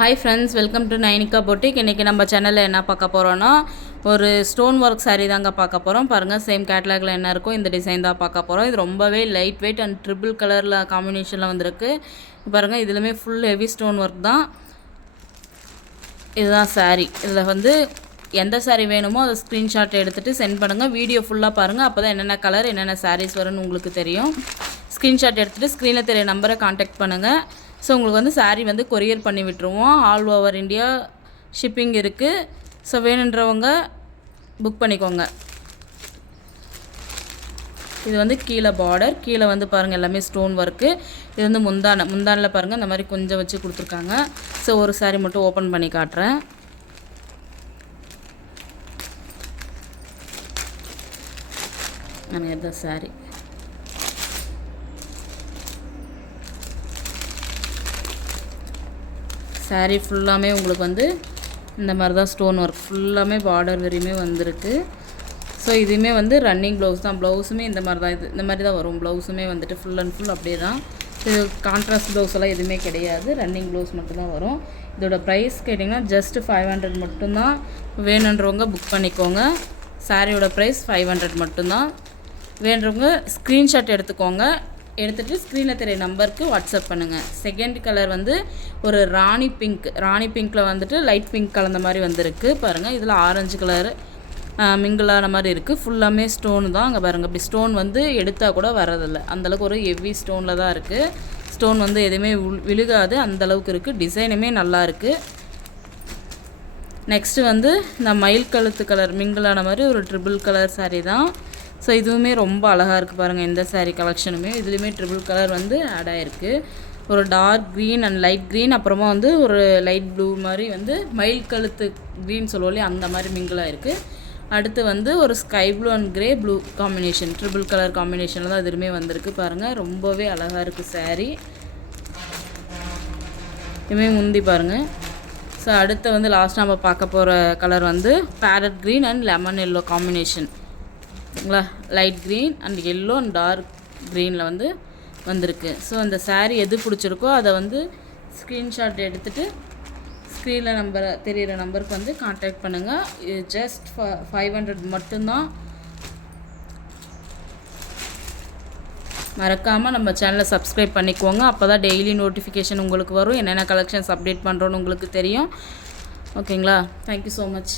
Hi friends welcome to Nainika boutique இன்றைக்கி நம்ம சேனலில் என்ன பார்க்க போகிறோன்னா ஒரு ஸ்டோன் ஒர்க் சாரீ தாங்க பார்க்க போகிறோம் பாருங்கள் சேம் கேட்லாகில் என்ன இருக்கோ இந்த டிசைன் தான் பார்க்க போகிறோம் இது ரொம்பவே லைட் வெயிட் அண்ட் ட்ரிபிள் கலரில் காம்பினேஷனில் வந்திருக்கு. பாருங்கள் இதுலையுமே ஃபுல் ஹெவி ஸ்டோன் ஒர்க் தான். இதுதான் சாரீ இதில் வந்து எந்த சாரீ வேணுமோ அதை ஸ்க்ரீன்ஷாட் எடுத்துகிட்டு சென்ட் பண்ணுங்கள் வீடியோ ஃபுல்லாக பாருங்கள் அப்போ தான் என்னென்ன கலர் என்னென்ன சாரீஸ் வரும்னு உங்களுக்கு தெரியும். ஸ்க்ரீன்ஷாட் எடுத்துகிட்டு ஸ்க்ரீனில் தெரிய நம்பரை காண்டாக்ட் பண்ணுங்கள் ஸோ உங்களுக்கு வந்து சாரீ வந்து கொரியர் பண்ணி விட்டுருவோம். ஆல் ஓவர் இந்தியா ஷிப்பிங் இருக்குது ஸோ வேணுன்றவங்க புக் பண்ணிக்கோங்க. இது வந்து கீழே பார்டர் கீழே வந்து பாருங்கள் எல்லாமே ஸ்டோன் ஒர்க்கு இது வந்து முந்தானை முந்தானில் பாருங்கள் இந்த மாதிரி கொஞ்சம் வச்சு கொடுத்துருக்காங்க. ஸோ ஒரு saree மட்டும் ஓப்பன் பண்ணி காட்டுறேன். நான் எந்த saree. சாரீ ஃபுல்லாமே உங்களுக்கு வந்து இந்த மாதிரி தான் ஸ்டோன் ஒர்க் ஃபுல்லாமே பார்டர் வரையுமே வந்திருக்கு. ஸோ இதுவுமே வந்து ரன்னிங் ப்ளவுஸ் தான். ப்ளவுஸுமே இந்த மாதிரி தான். இது இந்த மாதிரி தான் வரும். ப்ளவுஸுமே வந்துட்டு ஃபுல் அண்ட் ஃபுல் அப்படியே தான். இது கான்ட்ராஸ்ட் ப்ளவுஸ் எல்லாம் எதுவுமே கிடையாது. ரன்னிங் ப்ளவுஸ் மட்டும்தான் வரும். இதோட ப்ரைஸ் கேட்டிங்கன்னா ஜஸ்ட்டு ஃபைவ் ஹண்ட்ரட் மட்டும்தான் வேணுன்றவங்க புக் பண்ணிக்கோங்க. சாரியோட ப்ரைஸ் ஃபைவ் ஹண்ட்ரட் மட்டும்தான் வேணுறவங்க ஸ்க்ரீன்ஷாட் எடுத்துக்கோங்க. எடுத்துகிட்டு ஸ்க்ரீனில் தெரிய நம்பருக்கு வாட்ஸ்அப் பண்ணுங்கள் செகண்ட் கலர் வந்து ஒரு ராணி பிங்க் ராணி பிங்க்கில் வந்துட்டு லைட் பிங்க் கலந்த மாதிரி வந்திருக்கு. பாருங்கள் இதில் ஆரஞ்சு கலர் மிங்கிளான மாதிரி இருக்குது ஃபுல்லாமே ஸ்டோன் தான். அங்கே பாருங்கள் இப்படி ஸ்டோன் வந்து எடுத்தால் கூட வரதில்லை அந்தளவுக்கு ஒரு ஹெவி ஸ்டோனில் தான் இருக்குது ஸ்டோன் வந்து எதுவுமே விழுகாது. அந்தளவுக்கு இருக்குது டிசைனுமே நல்லா இருக்குது நெக்ஸ்ட்டு வந்து இந்த மயில் கழுத்து கலர் மிங்கிளான மாதிரி ஒரு ட்ரிபிள் கலர் சாரீ தான். ஸோ இதுவுமே ரொம்ப அழகாக இருக்குது பாருங்கள் இந்த சாரீ கலெக்ஷனுமே இதுலேயுமே ட்ரிபிள் கலர் வந்து ஆட் ஆகிருக்கு ஒரு dark green and light green அப்புறமா வந்து ஒரு லைட் ப்ளூ மாதிரி வந்து மயில் கழுத்து க்ரீன் சொல்லுவோம் இல்லையா? அந்த மாதிரி மிங்கிளாக இருக்குது அடுத்து வந்து ஒரு sky blue and grey blue combination triple colour காம்பினேஷனில் தான் இதுவுமே வந்திருக்கு பாருங்கள் ரொம்பவே அழகாக இருக்குது சாரீ இதுவுமே முந்தி பாருங்கள் ஸோ அடுத்து வந்து லாஸ்ட் நம்ம பார்க்க போகிற கலர் வந்து parrot green and lemon yellow combination சரிங்களா light green and yellow and dark க்ரீனில் வந்து வந்திருக்கு. ஸோ அந்த சாரீ எது பிடிச்சிருக்கோ அதை வந்து ஸ்க்ரீன்ஷாட் எடுத்துகிட்டு ஸ்க்ரீனில் நம்பர் தெரிகிற நம்பருக்கு வந்து காண்டாக்ட் பண்ணுங்கள் இது ஜஸ்ட் ஃபைவ் ஹண்ட்ரட் மட்டும்தான். மறக்காமல் நம்ம சேனலை சப்ஸ்கிரைப் பண்ணிக்கோங்க. அப்போ தான் டெய்லி நோட்டிஃபிகேஷன் உங்களுக்கு வரும். என்னென்ன கலெக்ஷன்ஸ் அப்டேட் பண்ணுறோன்னு உங்களுக்கு தெரியும். ஓகேங்களா தேங்க்யூ ஸோ மச்